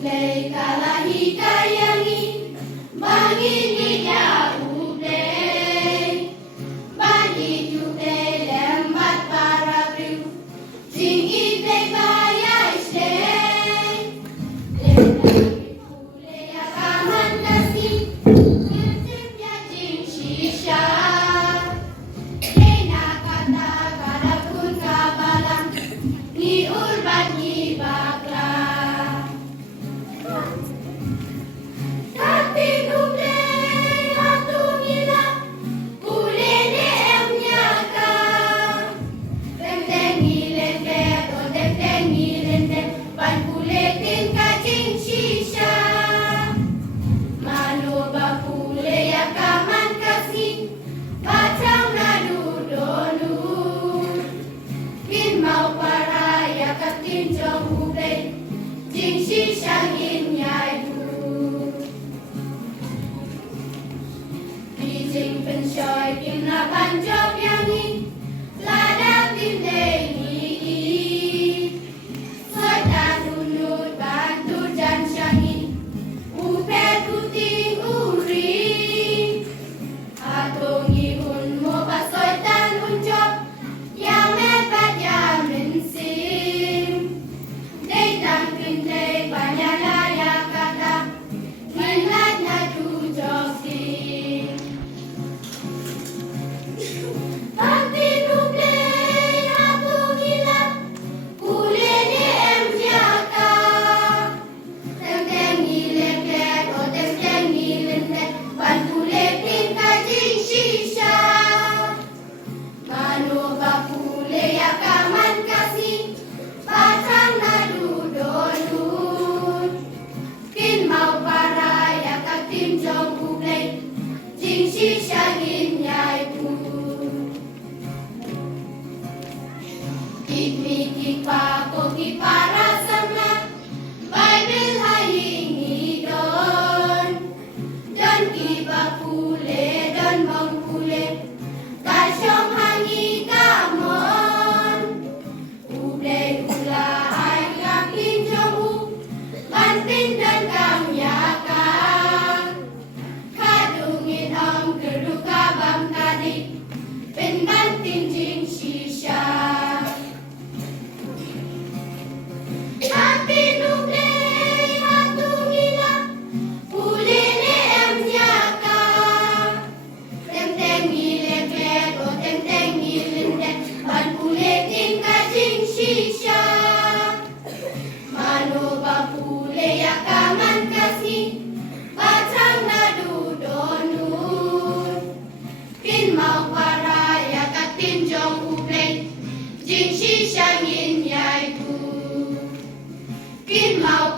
ublay kalahi kayangi bangini ya ublay bagi ublay lembat para priu tinggi ublay baya istay ublay akaman kasi prinsip ya jing shisha lena kata karapun kabalang ni urban ni bakla Kapin ublay hatong ila kulene emnyaka Teng-teng ilente o teng-teng ilente pan kuletin kacing shisha Mano ba kulay akaman kasi bacang nadudonu Kin mau paraya katin jong ublay jing shisha ngin nyai Jing pensoi kim na banjop yang ni Ladang tim dengi Serta tunut bantu dan syangin Upe putih uri Atongi unmu pasoi dan uncop Yang mepet yang mensim Datang pintai banyak layak kata Minat nadu joksi Kapin ublay hatong ila kulene emnyaka Teng-teng ilente o teng-teng ilente pan kuletin kajing shisha Mano ba kulay akaman kasi bacang nadudonun Kin mau paraya katim jong ublay jing shisha ngin nyai Kik pa ko ki para sama Bible hayingi don Don ki ba kule don bang kule Kasyong hangi kamon Ublay ula ay kapin jomu Bantin dan kamyaka Kadungin ang keruka bang tadi Penbantin jing shisha Kapin ublay hatong ila kulene emnyaka Teng-teng ileket o teng-teng ilente pan kuletin kajing shisha Mano ba kulay akaman kasi bacang nadudonun Kin mau paraya katin jong ublay jing shisha ngin yai Kin mau